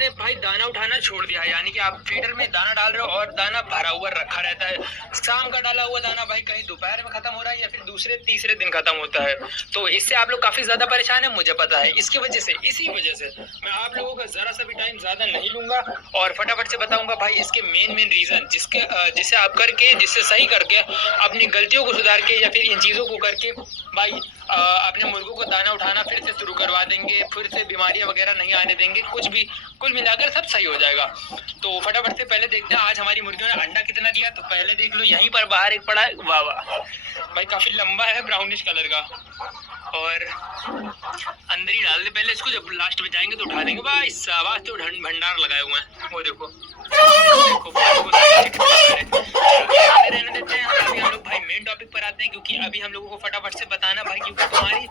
आपने भाई दाना उठाना छोड़ दिया, यानी कि आप फीडर में दाना डाल रहे हो और दाना भरा हुआ रखा रहता है, शाम का डाला हुआ दाना भाई कहीं दोपहर में खत्म हो रहा है या फिर दूसरे तीसरे दिन खत्म होता है, तो इससे आप लोग काफी ज्यादा परेशान है, मुझे पता है। इसकी वजह से, इसी वजह से मैं आप लोगों का जरा सा भी टाइम ज्यादा नहीं लूंगा और फटाफट से बताऊंगा भाई इसके मेन रीजन, जिसे आप करके, जिससे सही करके अपनी गलतियों को सुधार के या फिर इन चीजों को करके भाई अपने मुर्गों को दाना उठाना फिर से शुरू करवा देंगे, फिर से बीमारियां वगैरह नहीं आने देंगे, कुछ भी, कुल मिलाकर सब सही हो जाएगा। तो फटाफट से पहले देखते हैं आज हमारी मुर्गियों ने अंडा कितना दिया। तो पहले देख लो, यहीं पर बाहर एक पड़ा है, वाह वाह भाई, काफी लंबा है, ब्राउनिश कलर का, और अंदर ही डाल दे पहले इसको, जब लास्ट में जाएंगे तो उठा लेंगे। भाई शाबाश, तो भंडार लगाए हुए हैं, वो देखो रहने देते हैं। अभी हम लोग भाई मेन टॉपिक पर आते हैं, क्योंकि अभी हम लोगों को फटाफट से बताना भाई, क्योंकि तुम्हारी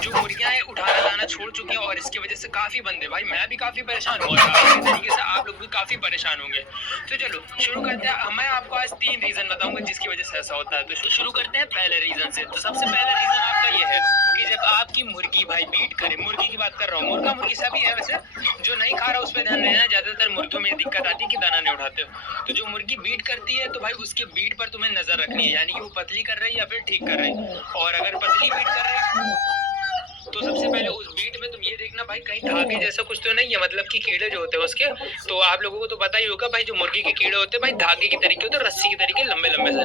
जो मुर्गियां हैं उठाना दाना छोड़ चुकी हैं और इसकी वजह से काफी बंदे, भाई मैं भी काफी परेशान हुआ था, इसी तरीके से आप लोग भी काफी परेशान होंगे। तो चलो शुरू करते हैं। मैं आपको आज 3 रीजन बताऊंगा जिसकी वजह से ऐसा होता है। तो शुरू करते हैं पहले रीजन से। तो सबसे पहला रीजन आपका ये है कि जब आपकी मुर्गी भाई बीट करे, मुर्गी की बात कर रहा हूँ, मुर्गा मुर्गी सभी है वैसे, जो नहीं खा रहा उस पर ध्यान देना। ज्यादातर मुर्गियों में दिक्कत आती है कि दाना नहीं उठाते हो। तो जो मुर्गी बीट करती है तो भाई उसके बीट पर तुम्हें नजर रखनी है, यानी कि वो पतली कर रही है या फिर ठीक कर रही है। और अगर पतली बीट कर रही है तो सबसे पहले उस बीट में तुम ये देखना भाई कहीं धागे जैसा कुछ तो नहीं है, मतलब कि कीड़े जो होते हैं उसके, तो आप लोगों को तो पता ही होगा भाई, जो मुर्गी के कीड़े होते हैं भाई धागे की तरीके होते हैं, रस्सी के तरीके लंबे लंबे से।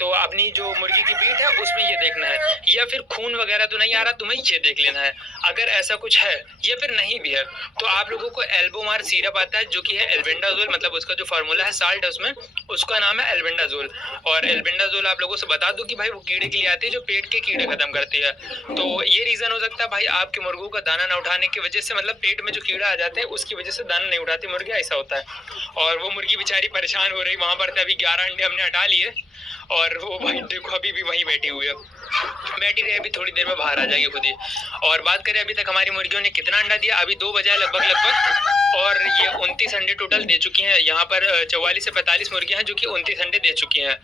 तो अपनी जो मुर्गी की बीट है उसमें ये देखना है, या फिर खून वगैरह तो नहीं आ रहा, तुम्हें ये देख लेना है। अगर ऐसा कुछ है या फिर नहीं भी है तो आप लोगों को एल्बोमार सिरप आता है, जो कि है एल्बेंडाजोल, मतलब उसका जो फार्मूला है साल्ट है उसमें, उसका नाम है एल्बेंडाजोल। और एल्बेंडाजोल आप लोगों से बता दूं कि भाई वो कीड़े के लिए आती है, जो पेट के कीड़े खत्म करती है। तो ये रीजन हो सकता है भाई आपके मुर्गों का दाना न उठाने की वजह से, मतलब पेट में जो कीड़ा आ जाते हैं उसकी वजह से दाना नहीं उठाती मुर्गी, ऐसा होता है। और वो मुर्गी बेचारी परेशान हो रही वहां पर थे, अभी 11 अंडे हमने हटा लिए और वो भाई देखो अभी भी वहीं बैठी हुई है, बैठी रही, अभी थोड़ी देर में बाहर आ जाएगी खुद ही। और बात करें अभी तक हमारी मुर्गियों ने कितना अंडा दिया, अभी 2 बजे लगभग, और ये 29 अंडे टोटल दे चुकी हैं। यहाँ पर 44 से 45 मुर्गियां हैं जो कि 29 अंडे दे चुकी हैं।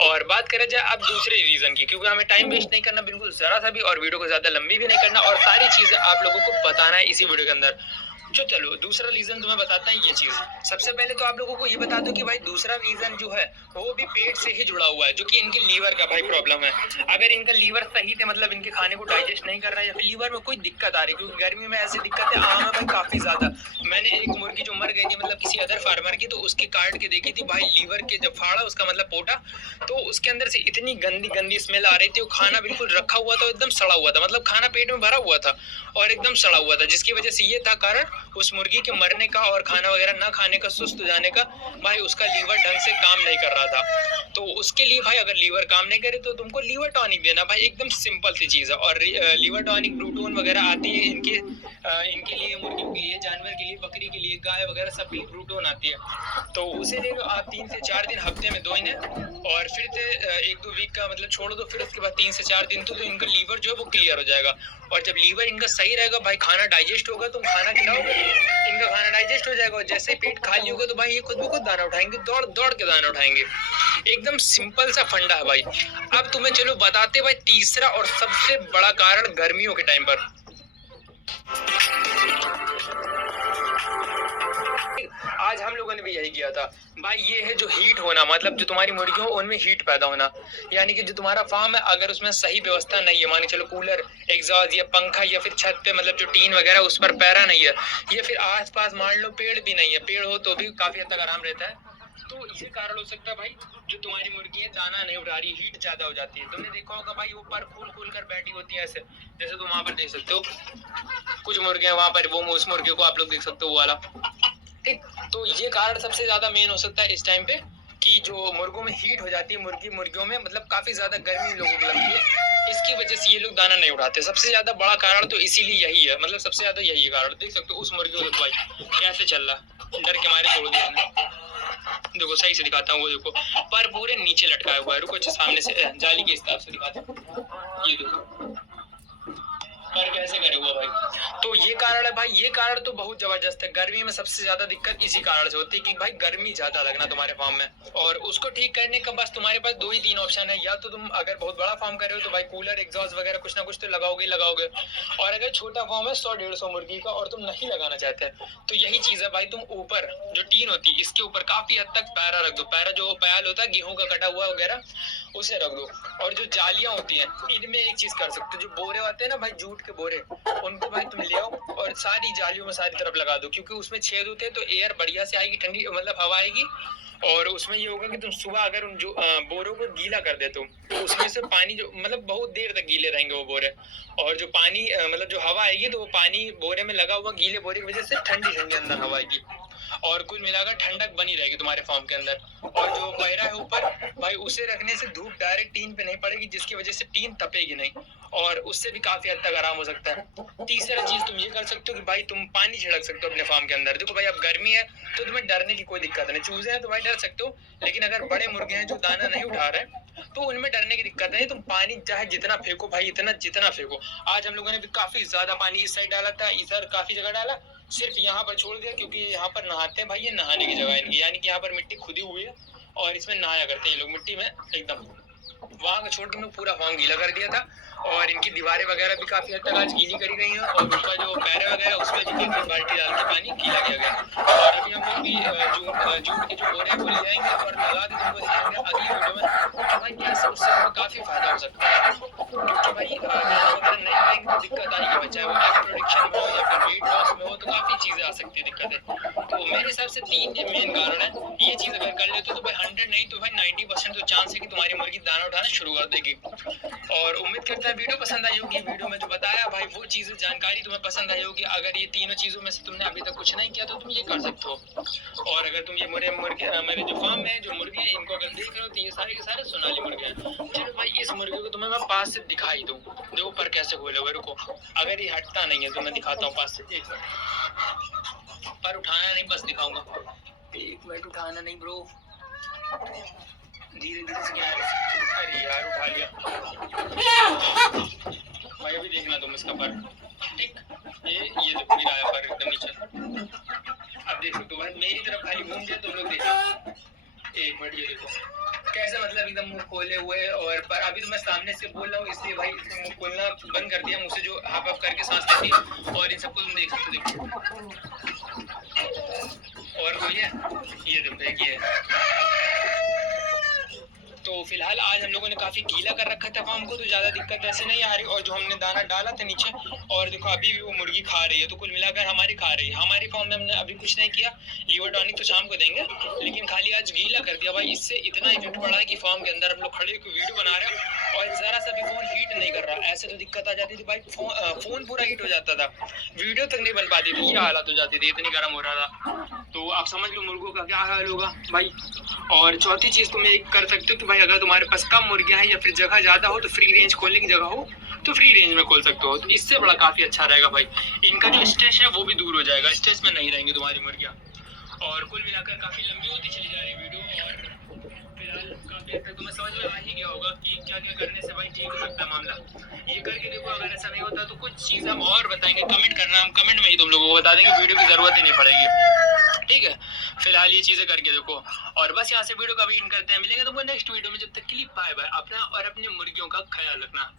और बात करें जाए अब दूसरे रीजन की, क्योंकि हमें टाइम वेस्ट नहीं करना बिल्कुल जरा सा भी, और वीडियो को ज्यादा लंबी भी नहीं करना, और सारी चीजें आप लोगों को बताना है इसी वीडियो के अंदर। जो चलो दूसरा रीजन तुम्हें बताता है ये चीज। सबसे पहले तो आप लोगों को ये बता दो कि भाई दूसरा रीजन जो है वो भी पेट से ही जुड़ा हुआ है, जो कि इनके लीवर का भाई प्रॉब्लम है। अगर इनका लीवर सही थे, मतलब इनके खाने को डाइजेस्ट नहीं कर रहा है या फिर लीवर में कोई दिक्कत आ रही, क्योंकि गर्मी में ऐसी दिक्कतें आम है भाई काफी ज्यादा। मैंने एक मुर्गी जो मर गई थी, मतलब किसी अदर फार्मर की, तो उसकी काट के देखी थी भाई, लीवर के जब फाड़ा उसका मतलब पोटा, तो उसके अंदर से इतनी गंदी गंदी स्मेल आ रही थी। वो खाना बिल्कुल रखा हुआ था, एकदम सड़ा हुआ था, मतलब खाना पेट में भरा हुआ था और एकदम सड़ा हुआ था, जिसकी वजह से ये था कारण उस मुर्गी के मरने का और खाना वगैरह ना खाने का, सुस्त हो जाने का। भाई उसका लीवर ढंग से काम नहीं कर रहा था। तो उसके लिए भाई अगर लीवर काम नहीं करे तो तुमको लीवर टॉनिक देना भाई, एकदम सिंपल सी चीज है। और लीवर टॉनिक ब्रूटोन वगैरह आती है इनके लिए, मुर्गियों के लिए, जानवर के लिए, बकरी के लिए, गाय वगैरह सब के लिए ब्रूटोन आती है। तो उसे ले लो आप 3 से 4 दिन हफ्ते में 2 इन्हें, और फिर से 1-2 वीक का मतलब छोड़ दो, फिर उसके बाद 3 से 4 दिन तो इनका लीवर जो है वो क्लियर हो जाएगा। और जब लीवर इनका सही रहेगा भाई, खाना डाइजेस्ट होगा, तुम खाना खिलाओगे, इनका खाना डाइजेस्ट हो जाएगा, और जैसे पेट खाली होगा तो भाई ये खुद ब खुद दाना उठाएंगे, दौड़ दौड़ के दाना उठाएंगे। एकदम सिंपल सा फंडा है भाई। अब तुम्हें चलो बताते भाई तीसरा और सबसे बड़ा कारण गर्मियों के टाइम पर। आज हम लोगों ने भी यही किया था भाई, ये है जो हीट होना, मतलब जो तुम्हारी मुर्गियों उनमें हीट पैदा होना, यानी कि जो तुम्हारा फार्म है अगर उसमें सही व्यवस्था नहीं है, मान चलो कूलर, एग्जॉस्ट या पंखा, या फिर छत पे मतलब जो टीन वगैरह उस पर पैरा नहीं है, या फिर आसपास मान लो पेड़ भी नहीं है, पेड़ हो तो भी काफी हद तक आराम रहता है, तो ये कारण हो सकता है भाई जो तुम्हारी मुर्गी है दाना नहीं उठा रही, हीट ज्यादा हो जाती है। तुमने देखा होगा भाई वो पर खोल खोल कर बैठी होती है ऐसे, जैसे तुम वहां पर देख सकते हो कुछ मुर्गियां वहां पर, वो उस मुर्गे को आप लोग देख सकते हो वो वाला, ठीक। तो ये कारण सबसे ज्यादा मेन हो सकता है इस टाइम पे, कि जो मुर्गों में हीट हो जाती है, मुर्गियों में मतलब काफी ज्यादा गर्मी लोगों को लगती है, इसकी वजह से ये लोग दाना नहीं उठाते। सबसे ज्यादा बड़ा कारण तो इसीलिए यही है, मतलब सबसे ज्यादा यही है कारण। देख सकते हो उस मुर्गी को भाई कैसे चल रहा, डर के मारे छोड़ दिया। देखो सही से दिखाता हूँ, वो देखो पर पूरे नीचे लटकाया हुआ है। रुको सामने से जाली के हिसाब से दिखाते हैं, ये देखो पर कैसे करेगा भाई। तो ये कारण है भाई, ये कारण तो बहुत जबरदस्त है। गर्मी में सबसे ज्यादा दिक्कत इसी कारण से होती है कि भाई गर्मी ज्यादा लगना तुम्हारे फार्म में। और उसको ठीक करने का बस तुम्हारे पास 2 ही 3 ऑप्शन है। या तो तुम अगर बहुत बड़ा फार्म कर रहे हो तो भाई कूलर एग्जॉस्ट वगैरह कुछ ना कुछ तो लगाओगे। और अगर छोटा फार्म है 100-150 मुर्गी का और तुम नहीं लगाना चाहते तो यही चीज है भाई, तुम ऊपर जो टीन होती है इसके ऊपर काफी हद तक पैरा रख दो। पैरा जो प्याल होता है गेहूं का कटा हुआ वगैरह, उसे रख दो। और जो जालियां होती हैं इनमें एक चीज कर सकते हो, जो बोरे होते हैं ना भाई, जूट के बोरे, उनको भाई तुम ले आओ और सारी जालियों में सारी तरफ लगा दो। क्योंकि उसमें छेद होते हैं तो एयर बढ़िया से आएगी, ठंडी मतलब हवा आएगी। और उसमें ये होगा कि तुम सुबह अगर उन जो बोरों को गीला कर देते हो तो उसमें से पानी जो मतलब बहुत देर तक गीले रहेंगे वो बोरे। और जो पानी मतलब जो हवा आएगी तो वो पानी बोरे में लगा हुआ गीले बोरे की वजह से ठंडी ठंडी अंदर हवा आएगी। और कुल मिलाकर ठंडक बनी रहेगी तुम्हारे फार्म के अंदर। और जो पैरा है ऊपर भाई, उसे रखने से धूप डायरेक्ट टीन पे नहीं पड़ेगी, जिसकी वजह से टीन तपेगी नहीं और उससे भी काफी हद तक आराम हो सकता है। तीसरा चीज तुम ये कर सकते हो कि भाई तुम पानी छिड़क सकते हो अपने फार्म के अंदर। देखो भाई अब गर्मी है तो तुम्हें डरने की कोई दिक्कत नहीं। चूजे हैं तो भाई डर सकते हो, लेकिन अगर बड़े मुर्गे हैं जो दाना नहीं उठा रहे तो उनमें डरने की दिक्कत नहीं। तुम पानी चाहे जितना फेंको भाई, इतना जितना फेंको। आज हम लोगों ने भी काफी ज्यादा पानी इस साइड डाला था, इधर काफी जगह डाला, सिर्फ यहाँ पर छोड़ दिया क्योंकि यहाँ पर नहाते हैं भाई। ये नहाने की जगह है इनकी, यानी कि यहाँ पर मिट्टी खुदी हुई है और इसमें नहाया करते हैं ये लोग मिट्टी में एकदम। वहां को छोड़ के मैं पूरा फार्म गीला कर दिया था। और इनकी दीवारें वगैरह भी काफी हद तक आज गीली करी गई हैं। और उनका जो पैर वगैरह उसमें भी काफी बाल्टी डाल के पानी गीला किया गया। और अभी हम लोग भी जूट के जो बोरे हैं वो ले जाएंगे और लगा के तुमको दिखाएंगे अगली वीडियो में कि भाई कैसे उससे हमें काफी फायदा हो सकता है। क्योंकि भाई दाना वगैरह नहीं आएंगे तो दिक्कत आएगी, चाहे वो एग प्रोडक्शन में हो या फिर वेट लॉस में हो, तो काफी चीजें आ सकती है दिक्कतें। तो मेरे हिसाब से 3 ये मेन कारण है। ये चीज अगर कर लेते तो भाई 100 नहीं तो भाई 90% तो चांस है कि तुम्हारी मुर्गी दाना उठाना शुरू कर देगी। और उम्मीद करता है वीडियो पसंद आई होगी। वीडियो में जो बताया भाई वो चीजें जानकारी तुम्हें पसंद आई होगी। अगर ये तीनों चीजों में से तुमने अभी तक कुछ नहीं किया तो तुम ये कर सकते हो। और अगर तुम ये मेरे जो फार्म में जो मुर्गे हैं इनको अगर देख रहे हो तो ये सारे के सारे सोनाली मुर्गे हैं। चलो भाई इस मुर्गे को तुम्हें मैं पास से दिखाई दूं, देखो पर कैसे खोले हुए। रुको, अगर ये हटता नहीं है तो मैं दिखाता हूँ पास से। एक पर उठाना नहीं, बस दिखाऊंगा। 1 मिनट, उठाना नहीं ब्रो, धीरे धीरे से क्या। अरे यार उठा लिया भाई। अभी देखना तुम इसका पर, ठीक। ये देखो गिरा है पर एकदम नीचे। अब देख सकते हो भाई, मेरी तरफ खाली घूम जाए तुम लोग देखो। 1 मिनट, ये देखो कैसे मतलब एकदम मुंह खोले हुए। और पर अभी तो मैं सामने से बोल रहा हूँ इसलिए भाई इसने मुंह खोलना बंद कर दिया। मुंह से जो हाफ हाफ करके सांस लेती है। और इन सबको तुम देख सकते हो, देखो। और कोई है, ये देखो एक ये है। तो फिलहाल आज हम लोगों ने काफी गीला कर रखा था फार्म को, तो ज्यादा दिक्कत ऐसे नहीं आ रही। और जो हमने दाना डाला था नीचे, और देखो अभी भी वो मुर्गी खा रही है। तो कुल मिलाकर हमारी खा रही है। हमारी फार्म में हमने अभी कुछ नहीं किया। लीवर टॉनिक तो शाम को देंगे, लेकिन खाली आज गीला कर दिया भाई। इससे इतना इफेक्ट पड़ा है कि फार्म के अंदर हम लोग खड़े होकर वीडियो बना रहे हैं और जरा सा भी फोन हीट नहीं कर रहा। ऐसे तो दिक्कत आ जाती थी भाई, फोन पूरा हीट हो जाता था, वीडियो तक नहीं बन पाती थी। ये हालत हो जाती थी, इतनी गर्म हो रहा था। तो आप समझ लो मुर्गों का क्या हाल होगा भाई। और चौथी चीज तुम एक कर सकते हो कि भाई अगर तुम्हारे पास कम मुर्गियां हैं या फिर जगह ज्यादा हो तो फ्री रेंज खोलने की जगह हो तो फ्री रेंज में खोल सकते हो। तो इससे बड़ा काफी अच्छा रहेगा भाई। इनका जो स्ट्रेस है वो भी दूर हो जाएगा, स्ट्रेस में नहीं रहेंगी तुम्हारी मुर्गियां। और कुल मिलाकर काफी लंबी होती चली जा रही वीडियो। और फिलहाल काफी हद तक तुम्हें समझ में आ ही गया होगा कि क्या क्या करने से भाई ठीक हो सकता है मामला। ये करके देखो, अगर ऐसा नहीं होता तो कुछ चीजें हम और बताएंगे। कमेंट करना, हम कमेंट में ही तुम लोगों को बता देंगे, वीडियो की जरूरत ही नहीं पड़ेगी, ठीक है। फिलहाल ये चीजें करके देखो। और बस यहाँ से वीडियो का भी करते हैं। मिलेंगे तुमको नेक्स्ट वीडियो में, जब तक के लिए बाय बाय। अपना और अपनी मुर्गियों का ख्याल रखना।